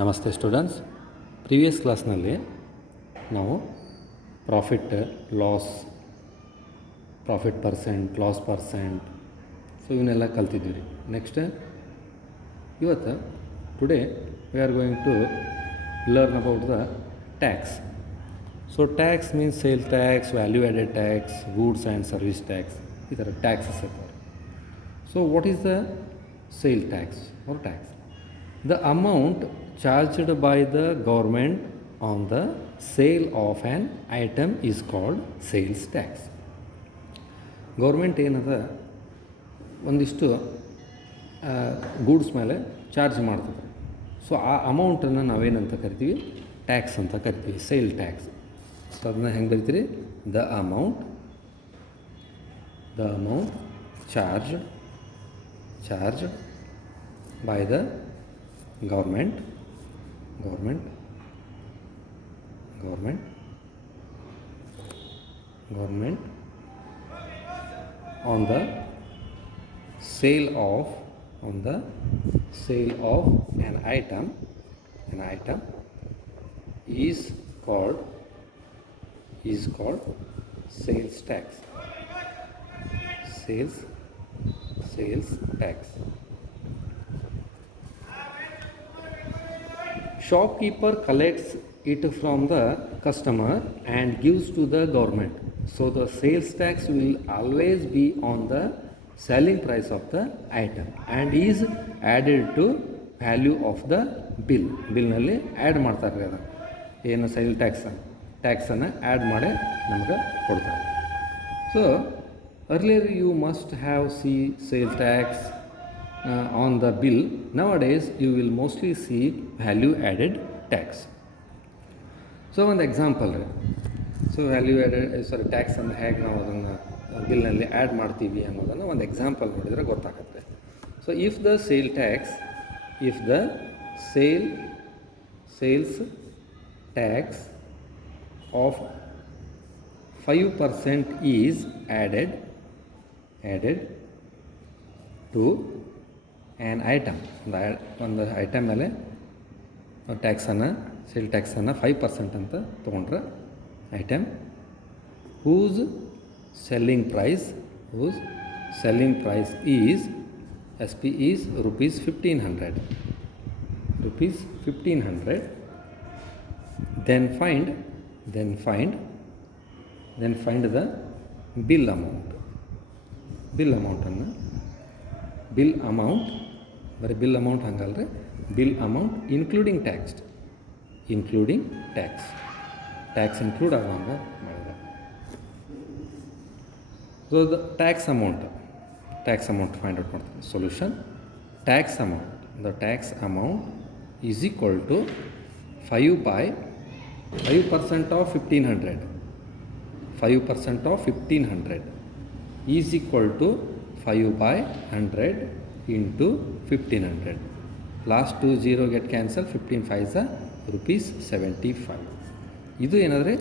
ನಮಸ್ತೆ students. Previous ಕ್ಲಾಸ್ನಲ್ಲಿ ನಾವು profit percent, loss percent, so ಇವನ್ನೆಲ್ಲ ಕಲ್ತಿದ್ದೀವಿ ರೀ. ನೆಕ್ಸ್ಟ್ ಇವತ್ತು today we are going to learn about the tax. So tax means sale tax, value added tax, goods and service tax, ಈ ಥರ taxes ಇರ್ತಾರೆ. So what is the sale tax or tax? The amount charged by the government on the sale of an item is called sales tax. Government ಏನದ ಒಂದಿಷ್ಟು goods ಮೇಲೆ charge ಮಾಡ್ತದೆ. So ಆ ಅಮೌಂಟನ್ನು ನಾವೇನಂತ ಕರಿತೀವಿ? ಟ್ಯಾಕ್ಸ್ ಅಂತ ಕರಿತೀವಿ, ಸೇಲ್ ಟ್ಯಾಕ್ಸ್. ಸೊ ಅದನ್ನ ಹೆಂಗೆ ಬರಿತೀರಿ? The amount charge by the government on the sale of an item is called sales tax. Sales tax. Shopkeeper collects it from the customer and gives to the government. So the sales tax will always be on the selling price of the item and is added to value of the bill. ಬಿಲ್ನಲ್ಲಿ add ಮಾಡ್ತಾರೆ. ಅದು ಏನು sale ಟ್ಯಾಕ್ಸನ್ನು add ಮಾಡಿ ನಮಗೆ ಕೊಡ್ತಾರೆ. So earlier you must have see sales tax on the bill. Nowadays you will mostly see value added tax. So ಒಂದು example ರೀ. ಸೊ ವ್ಯಾಲ್ಯೂ ಆ್ಯಡೆಡ್ ಟ್ಯಾಕ್ಸನ್ನು ಹೇಗೆ ನಾವು ಅದನ್ನು ಬಿಲ್ನಲ್ಲಿ ಆ್ಯಡ್ ಮಾಡ್ತೀವಿ ಅನ್ನೋದನ್ನು ಒಂದು ಎಕ್ಸಾಂಪಲ್ ನೋಡಿದರೆ ಗೊತ್ತಾಗುತ್ತೆ. So if the sales tax of 5% is added to an item, ಒಂದು ಐಟಮ್ ಮೇಲೆ ಸೇಲ್ ಟ್ಯಾಕ್ಸನ್ನು 5% ಅಂತ ತೊಗೊಂಡ್ರೆ item whose selling price is SP is rupees 1500. Then find the bill amount. ಬರೀ ಬಿಲ್ ಅಮೌಂಟ್ ಹಂಗಲ್ರಿ, bill amount including tax include ಆಗೋಂಗೆ ಮಾಡಿದೆ. So the tax amount find out ಮಾಡ್ತಾರೆ. Solution: tax amount is equal to 5% of 1500 is equal to 5/100 into 1500. Last 2 0 get cancel. 15 5s rupees 75. ಇದು ಏನಾದರೆ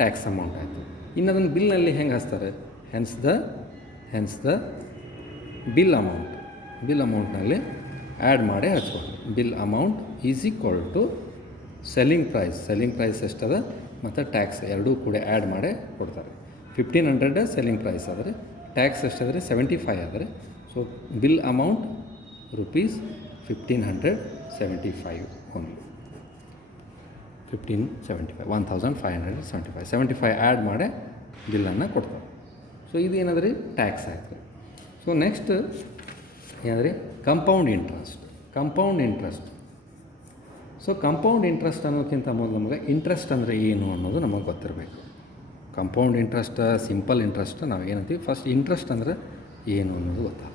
tax amount ಆಯಿತು. ಇನ್ನು ಅದನ್ನು ಬಿಲ್ನಲ್ಲಿ ಹೆಂಗೆ ಹಾಕ್ತಾರೆ? ಹೆನ್ಸ್ ದ ಬಿಲ್ ಅಮೌಂಟ್ನಲ್ಲಿ ಆ್ಯಡ್ ಮಾಡಿ ಹಚ್ಬೋದು. Bill amount is equal to selling price ಎಷ್ಟದ ಮತ್ತು ಟ್ಯಾಕ್ಸ್ ಎರಡೂ ಕೂಡ ಆ್ಯಡ್ ಮಾಡಿ ಕೊಡ್ತಾರೆ. 1500 ಸೆಲ್ಲಿಂಗ್ ಪ್ರೈಸ್ ಆದರೆ, ಟ್ಯಾಕ್ಸ್ ಎಷ್ಟಾದರೆ 75 ಆದರೆ. So bill amount rupees 1575 only. 1575 add ಮಾಡಿ ಬಿಲ್ಲನ್ನು ಕೊಡ್ತಾರೆ. ಸೊ ಇದು ಏನಾದ್ರಿ ಟ್ಯಾಕ್ಸ್ ಆಯಿತು. ಸೊ ನೆಕ್ಸ್ಟ್ ಏನಾದ್ರಿ compound interest. So compound interest ಅನ್ನೋಕ್ಕಿಂತ ಮೊದಲು ನಮಗೆ ಇಂಟ್ರೆಸ್ಟ್ ಅಂದರೆ ಏನು ಅನ್ನೋದು ನಮಗೆ ಗೊತ್ತಿರಬೇಕು. ಕಂಪೌಂಡ್ ಇಂಟ್ರೆಸ್ಟ್, ಸಿಂಪಲ್ ಇಂಟ್ರೆಸ್ಟ್ ನಾವು ಏನಂತೀವಿ. ಫಸ್ಟ್ ಇಂಟ್ರೆಸ್ಟ್ ಅಂದರೆ ಏನು ಅನ್ನೋದು ಗೊತ್ತಾಗುತ್ತೆ.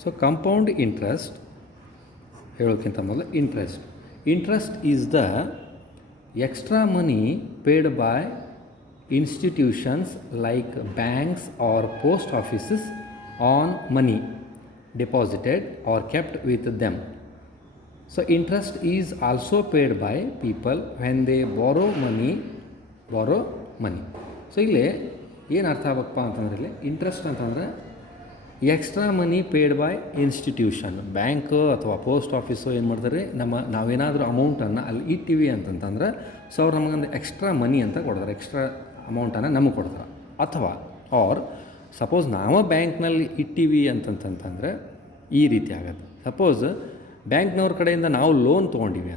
ಸೊ ಕಂಪೌಂಡ್ ಇಂಟ್ರೆಸ್ಟ್ ಹೇಳೋಕ್ಕಿಂತ ಮೊದಲು interest is the extra money paid by institutions like banks or post offices on money deposited or kept with them. So interest is also paid by people when they borrow money. So ಇಲ್ಲಿ ಏನು ಅರ್ಥ ಆಗಬೇಕಪ್ಪ ಅಂತಂದ್ರೆ, ಇಲ್ಲಿ interest ಅಂತಂದರೆ extra money paid by institution, bank ಅಥವಾ post office ಏನು ಮಾಡ್ತಾರೆ, ನಾವೇನಾದರೂ ಅಮೌಂಟನ್ನು ಅಲ್ಲಿ ಇಟ್ಟಿವಿ ಅಂತಂತಂದ್ರೆ ಸೊ ಅವ್ರು ನಮಗೊಂದು ಎಕ್ಸ್ಟ್ರಾ ಮನಿ ಅಂತ ಕೊಡ್ತಾರೆ, ಎಕ್ಸ್ಟ್ರಾ ಅಮೌಂಟನ್ನು ನಮಗೆ ಕೊಡ್ತಾರೆ. ಅಥವಾ ಸಪೋಸ್ ನಾವು ಬ್ಯಾಂಕ್ನಲ್ಲಿ ಇಟ್ಟಿವಿ ಅಂತಂತಂದರೆ ಈ ರೀತಿ ಆಗುತ್ತೆ. ಸಪೋಸ್ ಬ್ಯಾಂಕ್ನವ್ರ ಕಡೆಯಿಂದ ನಾವು ಲೋನ್ ತೊಗೊಂಡಿವಿ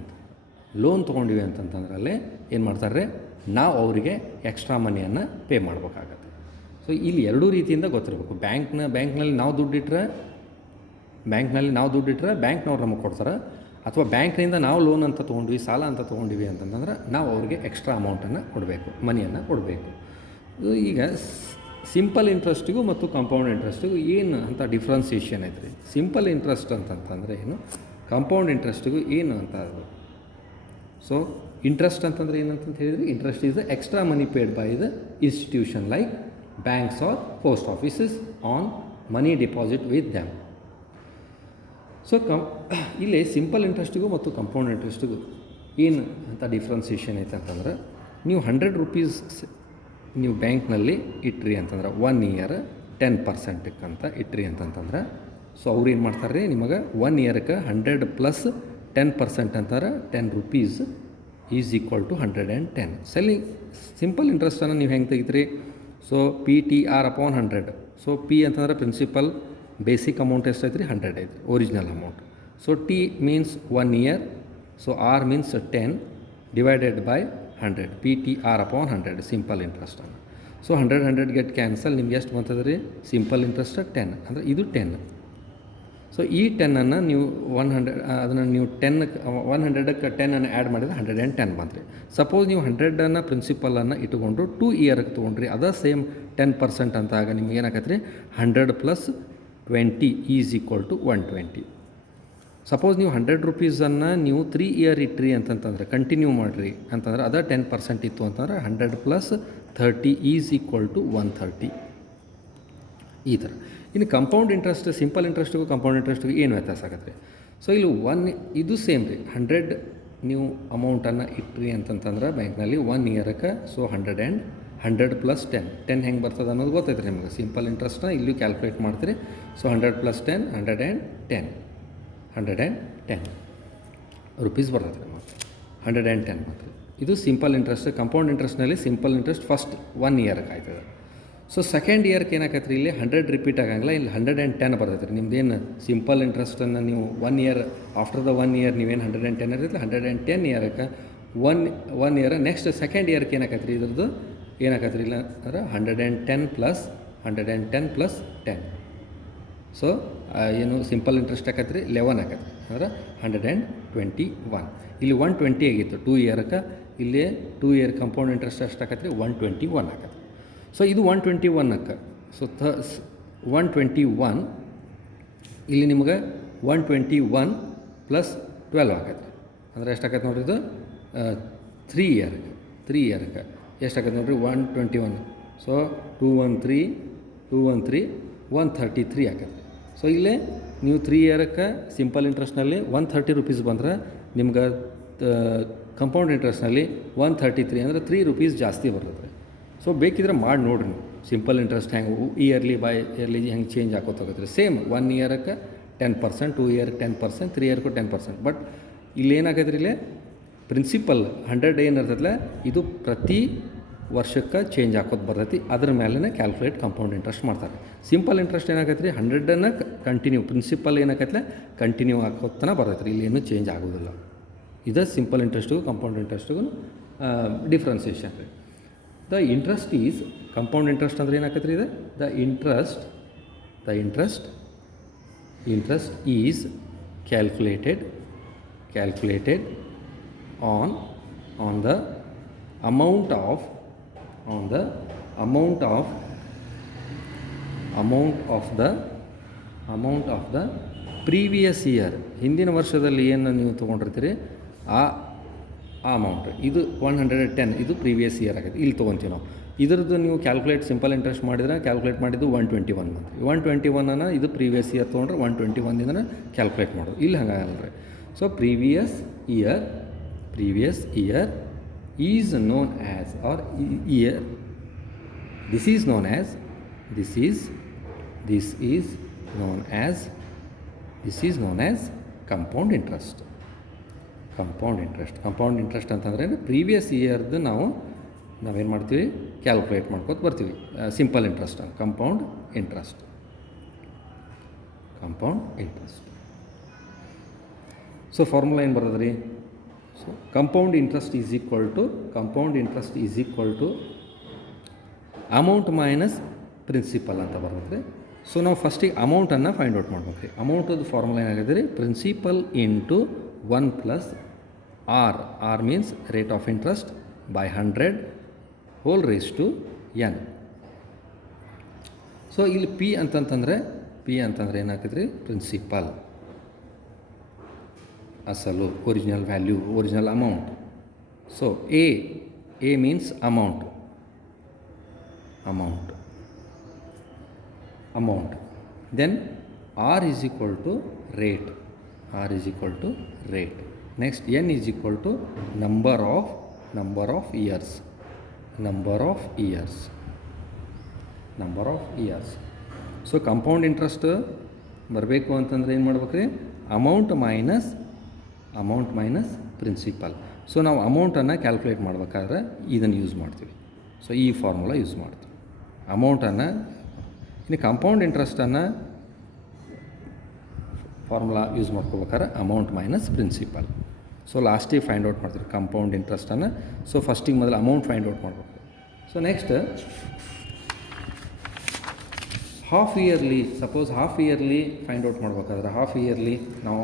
ಅಂತಂತಂದ್ರಲ್ಲಿ ಏನು ಮಾಡ್ತಾರೆ, ನಾವು ಅವರಿಗೆ ಎಕ್ಸ್ಟ್ರಾ ಮನಿಯನ್ನು ಪೇ ಮಾಡಬೇಕಾಗತ್ತೆ. ಸೊ ಇಲ್ಲಿ ಎರಡೂ ರೀತಿಯಿಂದ ಗೊತ್ತಿರಬೇಕು. ಬ್ಯಾಂಕ್ನಲ್ಲಿ ನಾವು ದುಡ್ಡಿಟ್ರೆ ಬ್ಯಾಂಕ್ನವ್ರು ನಮಗೆ ಕೊಡ್ತಾರೆ, ಅಥವಾ ಬ್ಯಾಂಕ್ನಿಂದ ನಾವು ಲೋನ್ ಅಂತ ತೊಗೊಂಡ್ವಿ, ಸಾಲ ಅಂತ ತೊಗೊಂಡಿವಿ ಅಂತಂದ್ರೆ ನಾವು ಅವ್ರಿಗೆ ಎಕ್ಸ್ಟ್ರಾ ಅಮೌಂಟನ್ನು ಕೊಡಬೇಕು, ಮನಿಯನ್ನು ಕೊಡಬೇಕು. ಈಗ ಸಿಂಪಲ್ ಇಂಟ್ರೆಸ್ಟಿಗೂ ಮತ್ತು ಕಾಂಪೌಂಡ್ ಇಂಟ್ರೆಸ್ಟಿಗೂ ಏನು ಅಂತ ಡಿಫ್ರೆನ್ಸಿಯೇಷನ್ ಐತ್ರಿ. ಸಿಂಪಲ್ ಇಂಟ್ರೆಸ್ಟ್ ಅಂತಂತಂದರೆ ಏನು, ಕಾಂಪೌಂಡ್ ಇಂಟ್ರೆಸ್ಟಿಗೂ ಏನು ಅಂತ ಅದು. ಸೊ ಇಂಟ್ರೆಸ್ಟ್ ಅಂತಂದರೆ ಏನಂತ ಹೇಳಿದ್ರಿ, interest is the extra money paid by the institution like banks or post offices on money deposit with them. So ಇಲ್ಲಿ ಸಿಂಪಲ್ ಇಂಟ್ರೆಸ್ಟಿಗೂ ಮತ್ತು ಕಂಪೌಂಡ್ ಇಂಟ್ರೆಸ್ಟಿಗೂ ಏನು ಅಂತ ಡಿಫ್ರೆನ್ಸಿಯೇಷನ್ ಐತೆ ಅಂತಂದ್ರೆ, ನೀವು 100 ರೂಪೀಸ್ ನೀವು ಬ್ಯಾಂಕ್ನಲ್ಲಿ ಇಟ್ರಿ ಅಂತಂದ್ರೆ 1 ಇಯರ್ 10% ಅಂತ ಇಟ್ರಿ ಅಂತಂತಂದ್ರೆ, ಸೊ ಅವ್ರು ಏನು ಮಾಡ್ತಾರೆ ರೀ, ನಿಮಗೆ 1 ಇಯರ್ಗೆ 100 ಪ್ಲಸ್ 10% ಅಂತಾರೆ, 10 rupees is equal to 110. Simple ಇಂಟ್ರೆಸ್ಟನ್ನು ನೀವು ಹೆಂಗೆ ತೆಗಿತೀರಿ, so PTR upon 100. So P ಅಂತಂದ್ರೆ ಪ್ರಿನ್ಸಿಪಲ್, ಬೇಸಿಕ್ ಅಮೌಂಟ್ ಎಷ್ಟೈತೆ ರೀ, 100 ಐತೆ original amount. So T means 1 year, so R means 10 divided by 100, PTR upon 100 simple ಇಂಟ್ರೆಸ್ಟನ್ನು. ಸೊ 100 ಗೆಟ್ ಕ್ಯಾನ್ಸಲ್, ನಿಮ್ಗೆ ಎಷ್ಟು ಬಂತದ ರೀ, ಸಿಂಪಲ್ ಇಂಟ್ರೆಸ್ಟ್ 10 ಅಂದರೆ ಇದು 10. ಸೊ ಈ 10ಅನ್ನು ನೀವು 100 ಅದನ್ನು ನೀವು 100ಕ್ಕೆ 10ಅನ್ನು ಆ್ಯಡ್ ಮಾಡಿದರೆ 110 ಬಂತು ರೀ. ಸಪೋಸ್ ನೀವು 100ಅನ್ನು ಪ್ರಿನ್ಸಿಪಲನ್ನು ಇಟ್ಕೊಂಡು 2 ಇಯರ್ಗೆ ತೊಗೊಂಡ್ರಿ, ಅದ ಸೇಮ್ 10% ಅಂತ ಆಗ ನಿಮ್ಗೆ ಏನಾಗತ್ತೆ ರೀ, 100 plus 20 is equal to 120. Suppose ನೀವು 100 ರೂಪೀಸನ್ನು ನೀವು 3 ಇಯರ್ ಇಟ್ರಿ ಅಂತಂತಂದರೆ, ಕಂಟಿನ್ಯೂ ಮಾಡಿರಿ ಅಂತಂದ್ರೆ ಅದ 10% ಇತ್ತು ಅಂತಂದ್ರೆ 100 ಪ್ಲಸ್ 30 ಈಸ್ ಈಕ್ವಲ್ ಟು 130. ಈ ಥರ. ಇನ್ನು ಕಂಪೌಂಡ್ ಇಂಟ್ರೆಸ್ಟ್, ಸಿಂಪಲ್ ಇಂಟ್ರೆಸ್ಟಿಗೂ ಕಂಪೌಂಡ್ ಇಂಟ್ರೆಸ್ಟಿಗೂ ಏನು ವ್ಯತ್ಯಾಸ ಆಗುತ್ತೆ ರೀ. ಸೊ ಇಲ್ಲಿ ಇದು ಸೇಮ್ ರೀ, 100 ನೀವು ಅಮೌಂಟನ್ನು ಇಟ್ರಿ ಅಂತಂತಂದ್ರೆ ಬ್ಯಾಂಕ್ನಲ್ಲಿ 1 ಇಯರ್ಗೆ, ಸೊ 100 ಪ್ಲಸ್ 10 ಹೆಂಗೆ ಬರ್ತದೆ ಅನ್ನೋದು ಗೊತ್ತೈತೆ ರೀ ನಿಮಗೆ. ಸಿಂಪಲ್ ಇಂಟ್ರೆಸ್ಟ್ನ ಇಲ್ಲಿ ಕ್ಯಾಲ್ಕುಲೇಟ್ ಮಾಡ್ತೀರಿ. ಸೊ 100 ಪ್ಲಸ್ 10 110 ರೂಪೀಸ್ ಬರ್ತದೆ ರೀ, ಮತ್ತು 110 ಮತ್ತು ಇದು ಸಿಂಪಲ್ ಇಂಟ್ರೆಸ್ಟ್. ಕಂಪೌಂಡ್ ಇಂಟ್ರೆಸ್ಟ್ನಲ್ಲಿ ಸಿಂಪಲ್ ಇಂಟ್ರೆಸ್ಟ್ ಫಸ್ಟ್ 1 ಇಯರ್ಗೆ ಆಯ್ತದೆ. ಸೊ ಸೆಕೆಂಡ್ ಇಯರ್ಗೆ ಏನಾಗತ್ತೆ ರೀ, ಇಲ್ಲಿ 100 ರಿಪೀಟ್ ಆಗಂಗಿಲ್ಲ, ಇಲ್ಲಿ 110 ಬರ್ತೈತೆ ರೀ. ನಿಮ್ದೇನು ಸಿಂಪಲ್ ಇಂಟ್ರೆಸ್ಟನ್ನು ನೀವು 1 ಇಯರ್ ಆಫ್ಟರ್ ದ 1 ಇಯರ್ ನೀವೇನು 110 ಇರುತ್ತೆ, 110 ಇಯರ್ಗೆ 1 ಇಯರ್ ನೆಕ್ಸ್ಟ್ ಸೆಕೆಂಡ್ ಇಯರ್ಗೆ ಏನಾಗತ್ತೆ ರೀ, ಇದ್ರದ್ದು ಏನಾಗತ್ತೆ ರೀ ಇಲ್ಲ ಅಂದ್ರೆ 110 ಪ್ಲಸ್ 10. ಸೊ ಏನು ಸಿಂಪಲ್ ಇಂಟ್ರೆಸ್ಟ್ ಆಕತ್ತೆ ರೀ 11 ಆಕತ್ತೆ, ಅಂದ್ರೆ 121. ಇಲ್ಲಿ 120 ಆಗಿತ್ತು 2 ಇಯರ್ಗೆ, ಇಲ್ಲಿ 2 ಇಯರ್ ಕಂಪೌಂಡ್ ಇಂಟ್ರೆಸ್ಟ್ ಎಷ್ಟು ಆಕತ್ತೆ ರೀ, 121 ಆಕತ್ತೆ. ಸೊ ಇದು 121ಕ್ಕೆ, ಸೊ 121 ಇಲ್ಲಿ ನಿಮ್ಗೆ 121 ಪ್ಲಸ್ 12 ಆಕತ್ತೆ, ಅಂದರೆ ಎಷ್ಟಾಗತ್ತೆ ನೋಡಿರಿ, ಇದು 3 ಇಯರ್ಗೆ ಎಷ್ಟಾಗತ್ತೆ ನೋಡಿರಿ, 121. ಸೊ 213 133 ಆಕತ್ತೆ. ಸೊ ಇಲ್ಲೇ ನೀವು 3 ಇಯರ್ಗೆ ಸಿಂಪಲ್ ಇಂಟ್ರೆಸ್ಟ್ನಲ್ಲಿ 130 ರೂಪೀಸ್ ಬಂದ್ರೆ ನಿಮ್ಗೆ ಕಂಪೌಂಡ್ ಇಂಟ್ರೆಸ್ಟ್ನಲ್ಲಿ 133 ಅಂದರೆ 3 ರೂಪೀಸ್ ಜಾಸ್ತಿ ಬರ್ತದೆ. ಸೊ ಬೇಕಿದ್ರೆ ಮಾಡಿ ನೋಡಿರಿ ನೀವು, ಸಿಂಪಲ್ ಇಂಟ್ರೆಸ್ಟ್ ಹೆಂಗೆ ಇಯರ್ಲಿ ಬೈ ಇಯರ್ಲಿ ಹೆಂಗೆ ಚೇಂಜ್ ಆಗೋತಾಗುತ್ತೆ ರೀ. ಸೇಮ್ 1 ಇಯರ್ಗೆ 10%, 2 ಇಯರ್ಗೆ 10%, 3 ಇಯರ್ಗೂ 10%. ಬಟ್ ಇಲ್ಲಿ ಏನಾಗತ್ತೆ ರೀ, ಇಲ್ಲೇ ಪ್ರಿನ್ಸಿಪಲ್ 100 ಏನಿರ್ತೈತಲ್ಲ ಇದು ಪ್ರತಿ ವರ್ಷಕ್ಕೆ ಚೇಂಜ್ ಹಾಕೋದು ಬರ್ತೈತಿ, ಅದ್ರ ಮೇಲೆ ಕ್ಯಾಲ್ಕುಲೇಟ್ ಕಂಪೌಂಡ್ ಇಂಟ್ರೆಸ್ಟ್ ಮಾಡ್ತಾರೆ. ಸಿಂಪಲ್ ಇಂಟ್ರೆಸ್ಟ್ ಏನಾಗತ್ತೆ ರೀ, 100ಅನ್ನು ಕಂಟಿನ್ಯೂ, ಪ್ರಿನ್ಸಿಪಲ್ ಏನಾಗತ್ತೆ ಕಂಟಿನ್ಯೂ ಹಾಕೋತನ ಬರ್ತೈತೆ ರೀ, ಇಲ್ಲಿ ಏನೂ ಚೇಂಜ್ ಆಗೋದಿಲ್ಲ. ಇದು ಸಿಂಪಲ್ ಇಂಟ್ರೆಸ್ಟಿಗೂ ಕಂಪೌಂಡ್ ಇಂಟ್ರೆಸ್ಟಿಗೂ ಡಿಫ್ರೆನ್ಸಿಯೇಷನ್ ರೀ. The interest is, compound interest ಅಂದ್ರೆ ಏನಾಗತ್ತೆ ರೀ, ಇದು the interest is calculated on the amount of the previous year, ಹಿಂದಿನ ವರ್ಷದಲ್ಲಿ ಏನು ನೀವು ತೊಗೊಂಡಿರ್ತೀರಿ ಆ ಅಮೌಂಟ್. ಇದು 110, ಇದು ಪ್ರೀವಿಯಸ್ ಇಯರ್ ಆಗುತ್ತೆ, ಇಲ್ಲಿ ತೊಗೊತೀವಿ ನಾವು. ಇದ್ರದ್ದು ನೀವು ಕ್ಯಾಲ್ಕುಲೇಟ್ ಸಿಂಪಲ್ ಇಂಟ್ರೆಸ್ಟ್ ಮಾಡಿದ್ರೆ ಕ್ಯಾಲ್ಕುಲೇಟ್ ಮಾಡಿದ್ದು 121 ಬಂತು. 121 ಇದು ಪ್ರೀವಿಯಸ್ ಇಯರ್ ತೊಗೊಂಡ್ರೆ 121 ಕ್ಯಾಲ್ಕುಲೇಟ್ ಮಾಡೋದು. ಇಲ್ಲಿ ಹಂಗಾಗಲ್ಲ ರೀ. So previous year is known as, or year, this is known as compound interest. Compound interest ಅಂತಂದರೆ ಪ್ರೀವಿಯಸ್ ಇಯರ್ದು ನಾವೇನು ಮಾಡ್ತೀವಿ, ಕ್ಯಾಲ್ಕುಲೇಟ್ ಮಾಡ್ಕೊತ ಬರ್ತೀವಿ. Simple interest, compound interest. So formula ಏನು ಬರ್ತದೆ ರೀ? So compound interest is equal to amount minus principal ಅಂತ ಬರ್ತದೆ. ಸೊ ನಾವು ಫಸ್ಟಿಗೆ ಅಮೌಂಟನ್ನು ಫೈಂಡ್ ಔಟ್ ಮಾಡ್ಬೇಕು ರೀ. ಅಮೌಂಟದ್ದು ಫಾರ್ಮುಲಾ ಏನಾಗಿದೆ ರೀ? Principal into 1 plus R means rate of interest by 100 whole raise to n. So ಇಲ್ಲಿ ಪಿ ಅಂತಂದರೆ ಏನಾಗ್ತದೆ ರೀ? ಪ್ರಿನ್ಸಿಪಲ್, ಅಸಲು, original value, original amount. So A means amount. Then R is equal to rate. Next N is equal to number of years. So compound interest ಬರಬೇಕು ಅಂತಂದರೆ ಏನು ಮಾಡ್ಬೇಕು ರೀ? Amount minus principal. ಸೊ ನಾವು ಅಮೌಂಟನ್ನು ಕ್ಯಾಲ್ಕುಲೇಟ್ ಮಾಡ್ಬೇಕಾದ್ರೆ ಇದನ್ನು ಯೂಸ್ ಮಾಡ್ತೀವಿ. ಸೊ ಈ ಫಾರ್ಮುಲಾ ಯೂಸ್ ಮಾಡ್ತೀವಿ. ಅಮೌಂಟನ್ನು, ಇನ್ನು ಕಂಪೌಂಡ್ ಇಂಟ್ರೆಸ್ಟನ್ನು ಫಾರ್ಮುಲಾ ಯೂಸ್ ಮಾಡ್ಕೋಬೇಕಾದ್ರೆ ಅಮೌಂಟ್ ಮೈನಸ್ ಪ್ರಿನ್ಸಿಪಲ್. ಸೊ ಲಾಸ್ಟಿಗೆ ಫೈಂಡ್ ಔಟ್ ಮಾಡ್ತೀವಿ ಕಂಪೌಂಡ್ ಇಂಟ್ರೆಸ್ಟನ್ನು. ಸೊ ಫಸ್ಟಿಗೆ ಮೊದಲು ಅಮೌಂಟ್ ಫೈಂಡ್ ಔಟ್ ಮಾಡಬೇಕು. So next half yearly find out ಮಾಡಬೇಕಾದ್ರೆ, ನಾವು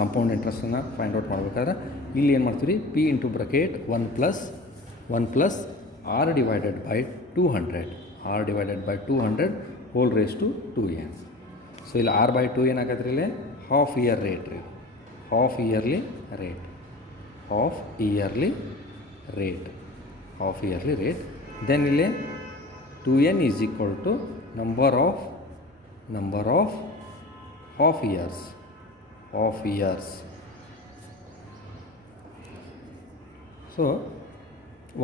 ಕಂಪೌಂಡ್ ಇಂಟ್ರೆಸ್ಟನ್ನು ಫೈಂಡ್ ಔಟ್ ಮಾಡಬೇಕಾದ್ರೆ ಇಲ್ಲಿ ಏನು ಮಾಡ್ತೀವಿ? P into bracket 1 plus R divided by 200 whole raise to 2n. So ಇಲ್ಲಿ R/2 ಏನಾಗತ್ತೆ ರೀ? ಇಲ್ಲಿ ಹಾಫ್ ಇಯರ್ಲಿ ರೇಟ್. ದೆನ್ ಇಲ್ಲಿ 2n is equal to number of half years. So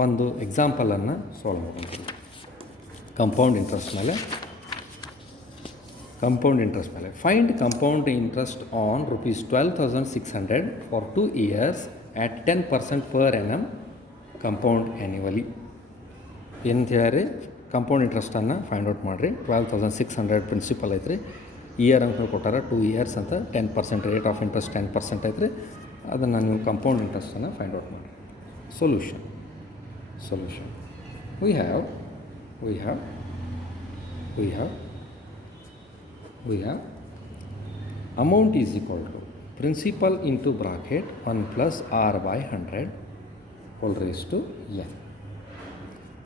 ಒಂದು ಎಕ್ಸಾಂಪಲನ್ನು ಸಾಲ್ವ್ ಮಾಡ್ತೀವಿ ಕಂಪೌಂಡ್ ಇಂಟ್ರೆಸ್ಟ್ ಮೇಲೆ. Find compound interest on rupees 12,600 for 2 years at 10% per annum compound annually. ಏನಂತ ಹೇಳಿ ಕಂಪೌಂಡ್ ಇಂಟ್ರೆಸ್ಟನ್ನು ಫೈಂಡ್ ಔಟ್ ಮಾಡಿರಿ. 12,600 principal ಐತ್ರಿ. Year ಅಂತ ಕೊಟ್ಟಾರ 2 years ಅಂತ. 10% ರೇಟ್ ಆಫ್ ಇಂಟ್ರೆಸ್ಟ್ 10% ಐತ್ರಿ. ಅದನ್ನು ನೀವು ಕಂಪೌಂಡ್ ಇಂಟ್ರೆಸ್ಟನ್ನು ಫೈಂಡ್ ಔಟ್ ಮಾಡಿರಿ. Solution we have amount is equal to principal into bracket 1 plus r by 100 whole raised to n.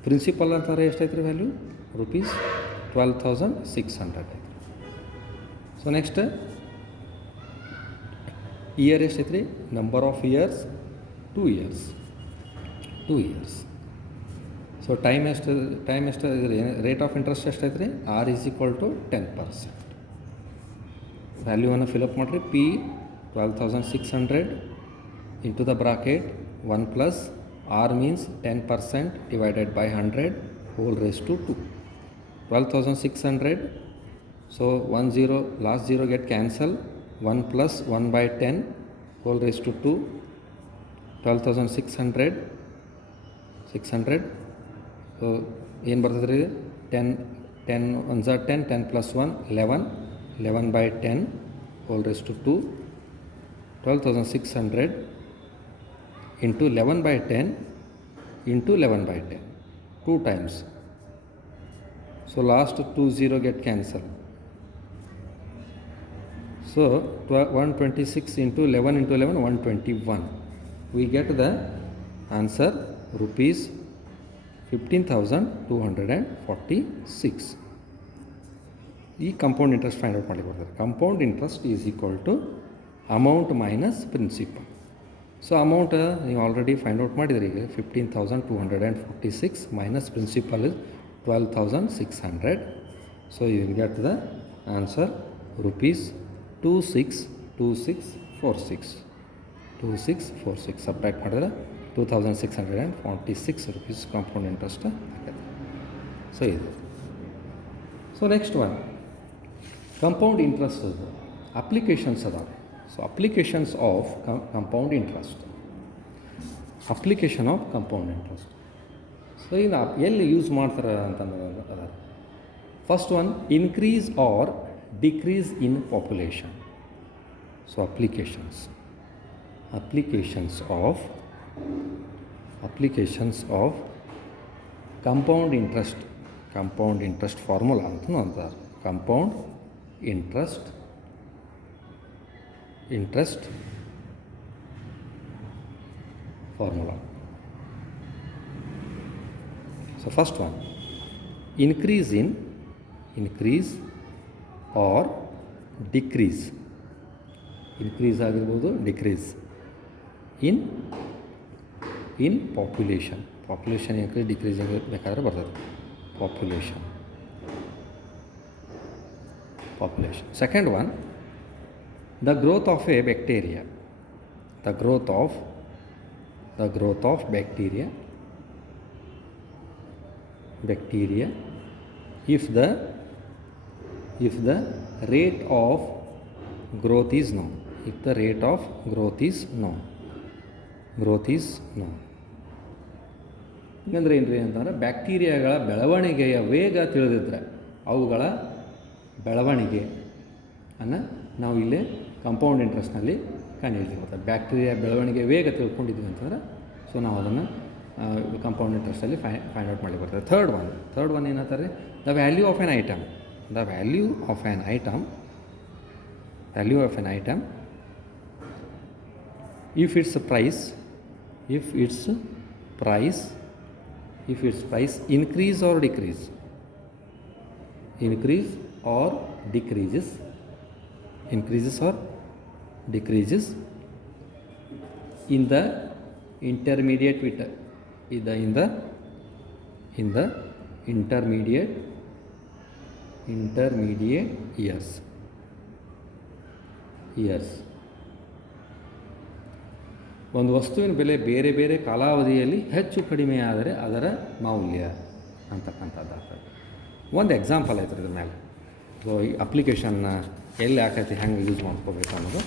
Principal ಅಂತಂದರೆ ಎಷ್ಟೈತ್ರಿ ವ್ಯಾಲ್ಯೂ? rupees 12,600 ಐತ್ರಿ. ಸೊ ನೆಕ್ಸ್ಟ್ ಇಯರ್ ಎಷ್ಟೈತ್ರಿ? Number of years 2 years. So time ಎಷ್ಟು rate of interest ಎಷ್ಟೈತ್ರಿ? R is equal to 10%. ವ್ಯಾಲ್ಯೂವನ್ನು fill up ಮಾಡಿರಿ. P 12,600 into the bracket 1 plus R means 10% divided by 100 whole raised to 2. 12,600. So 1 0, last 0 get cancel. 1 plus 1 by 10 whole raised to 2. 12,600. So ಏನು ಬರ್ತದೆ ರೀ? 10 1 10, 10 plus 1 11 by 10 whole raised to 2. 12,600 into 11 by 10 into 11 by 10 2 times. So last 2 0 get cancelled. So 126 into 11 into 11 121. We get the answer rupees 15,246. ಈ compound interest find out ಮಾಡಿ ಬರ್ತಾರೆ. Compound interest is equal to amount minus principal. So amount ನೀವು already find out ಮಾಡಿದ್ರಿ. ಈಗ 15,246 minus principal is 12,600. So you will get the answer rupees 2646. Subtract ಮಾಡಿದ್ರೆ 2,646 rupees compound interest ಆಗುತ್ತೆ. So ಇದು. So next one compound interest applications ಅದಾವೆ. So applications of compound interest, application of compound interest. So ಈಗ ಎಲ್ಲಿ use ಮಾಡ್ತಾರೆ ಅಂತಂದ್ರೆ ಅದ first one, increase or decrease in population. So applications of compound interest formula ಅಂತಲೂ ಅಂತಾರೆ. Compound interest formula. So first one, increase or decrease, increase ಆಗಿರ್ಬೋದು, decrease in population increase decrease ಬೇಕಾದ್ರೆ ಬರ್ತದೆ. population. Second one, the growth of a bacteria, the growth of bacteria if the rate of growth is known, ಅಂದರೆ ಏನ್ರಿ ಅಂತಂದ್ರೆ ಬ್ಯಾಕ್ಟೀರಿಯಾಗಳ ಬೆಳವಣಿಗೆಯ ವೇಗ ತಿಳಿದಿದ್ರೆ ಅವುಗಳ ಬೆಳವಣಿಗೆ ನಾವು ಇಲ್ಲಿ ಕಂಪೌಂಡ್ ಇಂಟ್ರೆಸ್ಟ್ನಲ್ಲಿ ಕಂಡುಹಿಡಿದಿರ್ಬೋದು. ಬ್ಯಾಕ್ಟೀರಿಯಾ ಬೆಳವಣಿಗೆ ವೇಗ ತಿಳ್ಕೊಂಡಿದ್ವಿ ಅಂತಂದ್ರೆ ಸೊ ನಾವು ಅದನ್ನು ಕಂಪೌಂಡ್ ಇಂಟ್ರೆಸ್ಟಲ್ಲಿ ಫೈಂಡ್ ಔಟ್ ಮಾಡಿ ಬರ್ತದೆ. ಥರ್ಡ್ ಒನ್ ಏನಂತಾರೆ, the value of N item if its price increase or decreases in the intermediate years. ಒಂದು ವಸ್ತುವಿನ ಬೆಲೆ ಬೇರೆ ಬೇರೆ ಕಾಲಾವಧಿಯಲ್ಲಿ ಹೆಚ್ಚು ಕಡಿಮೆ ಆದರೆ ಅದರ ಮೌಲ್ಯ ಅಂತಕ್ಕಂಥದ್ದಾಗ್ತದೆ. ಒಂದು ಎಕ್ಸಾಂಪಲ್ ಆಯ್ತು ಇದ್ರ ಮೇಲೆ. ಸೊ ಈ ಅಪ್ಲಿಕೇಶನ್ನ ಎಲ್ಲಿ ಆಕೈತಿ, ಹೆಂಗೆ ಯೂಸ್ ಮಾಡ್ಕೋಬೇಕು ಅನ್ನೋದು.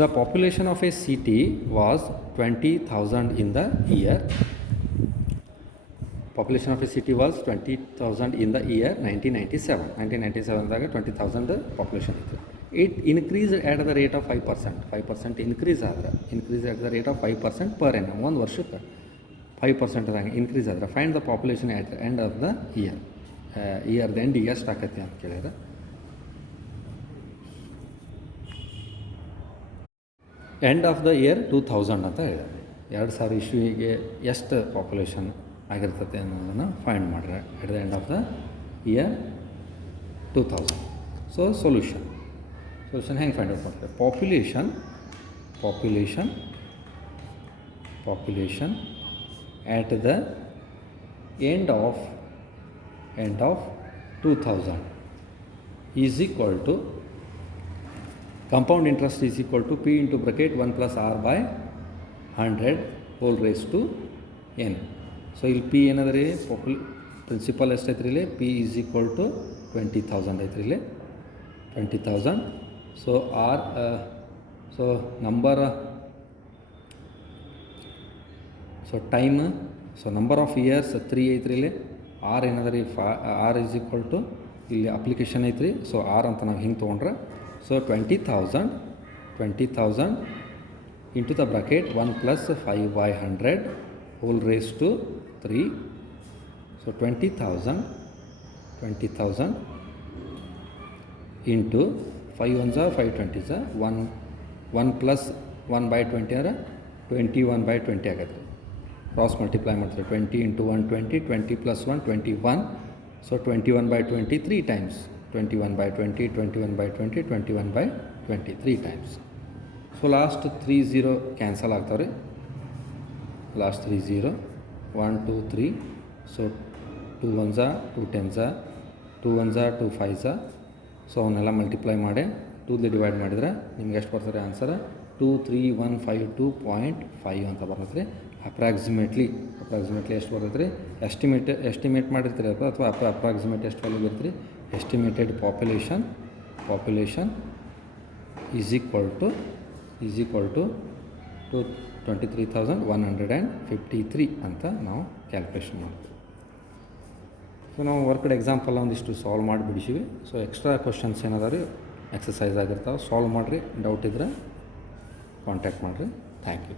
The population of a city was 20,000 in the year. Population of a city was 20,000 in the year 1997ದಾಗ 20,000 ಪಾಪ್ಯುಲೇಷನ್ ಇತ್ತು. It increase at the rate of 5% increase at the rate of 5% per annum ಒಂದು ವರ್ಷಕ್ಕೆ 5% ಅದಂಗೆ increase ಆದ್ರೆ find the population at end of the ಇಯರ್ದ ಎಂಡಿಗೆ ಎಷ್ಟು ಆಕೈತಿ ಅಂತ ಕೇಳಿದ್ರೆ ಎಂಡ್ ಆಫ್ ದ ಇಯರ್ 2000 ಅಂತ ಹೇಳಿದ್ದಾರೆ. 2000 ಇಶ್ವಿಗೆ ಎಷ್ಟು ಪಾಪ್ಯುಲೇಷನ್ ಆಗಿರ್ತದೆ ಅನ್ನೋದನ್ನು ಫೈಂಡ್ ಮಾಡ್ರೆ at the end of the year 2000. So solution ಹೆಂಗೆ ಫೈಂಡ್ ಔಟ್ ಮಾಡ್ತಾರೆ? Population at the end of 2000 is equal to compound interest is equal to P into bracket 1 plus R by 100 whole raised to N. So ಇಲ್ಲಿ P ಏನಂದ್ರೆ principal ಎಷ್ಟೈತ್ರಿ ಇಲ್ಲಿ? P is equal to 20,000 ಐತ್ರಿ ಇಲ್ಲಿ 20,000. So R so number so time so number of years 3 ಐತ್ರಿ ಇಲ್ಲಿ. R ಏನದ ರೀ ಆರ್ ಈಸ್ ಈಕ್ವಲ್ ಟು ಇಲ್ಲಿ ಅಪ್ಲಿಕೇಶನ್ ಐತ್ರಿ. ಸೊ ಆರ್ ಅಂತ ನಾವು ಹಿಂಗೆ ತೊಗೊಂಡ್ರೆ so 20,000 into the bracket 1 plus 5 by 100 whole raise to 3. So 20,000 into 5 1 5 20 1 plus 1 by 20 ಅಂದರೆ 21 by 20 ಆಗತ್ತೆ. ಕ್ರಾಸ್ ಮಲ್ಟಿಪ್ಲೈ ಮಾಡ್ತಾರೆ 20 into 1 20 plus 1 21. So 21 by 20 3 times 21 by 20 21 by 20 21 by 20 3 times. So last 3 0 cancel ಆಗ್ತಾವ್ರಿ. Last 3 0 1 2 3. So 2 1 2 10 2 1 2 5. So ಅವನ್ನೆಲ್ಲ multiply ಮಾಡಿ 2 divide ಮಾಡಿದರೆ ನಿಮ್ಗೆ ಎಷ್ಟು ಬರ್ತಾರೆ ಆನ್ಸರ್? 23,152.5 ಅಂತ ಬರ್ತದೆ ರೀ. ಅಪ್ರಾಕ್ಸಿಮೇಟ್ಲಿ ಎಷ್ಟು ಬರ್ತೈತೆ ರೀ? ಎಸ್ಟಿಮೇಟ್ ಮಾಡಿರ್ತೀರಿ ಅಥವಾ ಅಪ್ರಾಕ್ಸಿಮೇಟ್ ಎಷ್ಟು ವ್ಯಾಲ್ಯೂ ಬರುತ್ತೆ ರೀ? Estimated population population is equal to 23,153 ಅಂತ ನಾವು ಕ್ಯಾಲ್ಕುಲೇಷನ್ ಮಾಡ್ತೀವಿ. ಸೊ ನಾವು ವರ್ಕ್ಡ್ ಎಕ್ಸಾಂಪಲ್ ಒಂದಿಷ್ಟು ಸಾಲ್ವ್ ಮಾಡಿ ಬಿಡಿಸಿವಿ. ಸೊ ಎಕ್ಸ್ಟ್ರಾ ಕ್ವಶನ್ಸ್ ಏನಾದಾರು ಎಕ್ಸಸೈಸ್ ಆಗಿರ್ತಾವೆ, ಸಾಲ್ವ್ ಮಾಡಿರಿ. ಡೌಟ್ ಇದ್ದರೆ ಕಾಂಟ್ಯಾಕ್ಟ್ ಮಾಡಿರಿ. Thank you.